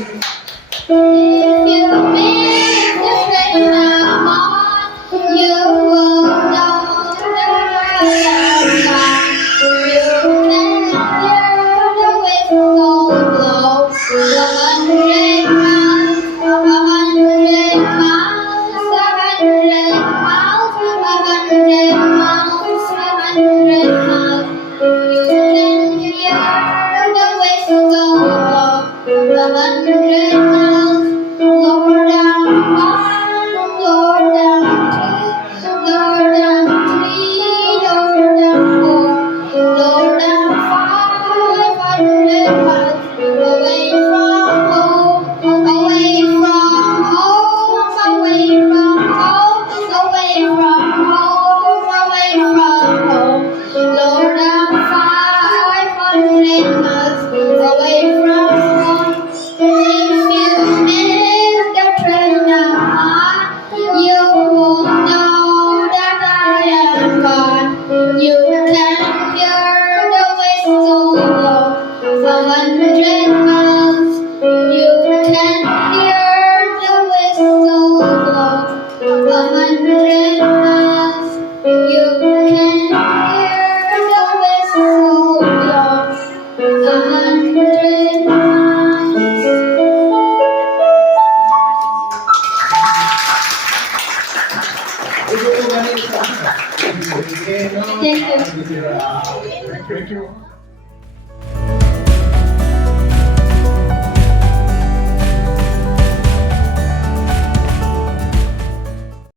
If you miss the train I'm on, you will know that I am gone. You can hear the whistle blow. 100 miles, 100 miles, 100 miles, 100 miles, 100 miles. You can hear the whistle blow. 100 miles, lower down one, lower down two, lower down three, lower down four, lower down 500 miles, away from home, away from home, away from home, away from home, away from home, lower down 500 miles, away from home. If you miss the train I'm on, you will know that I am gone. You can hear the whistle blow. 100 miles, you can hear the whistle blow. 100 miles, you can hear the whistle blow. 100 miles. Thank you. Thank you.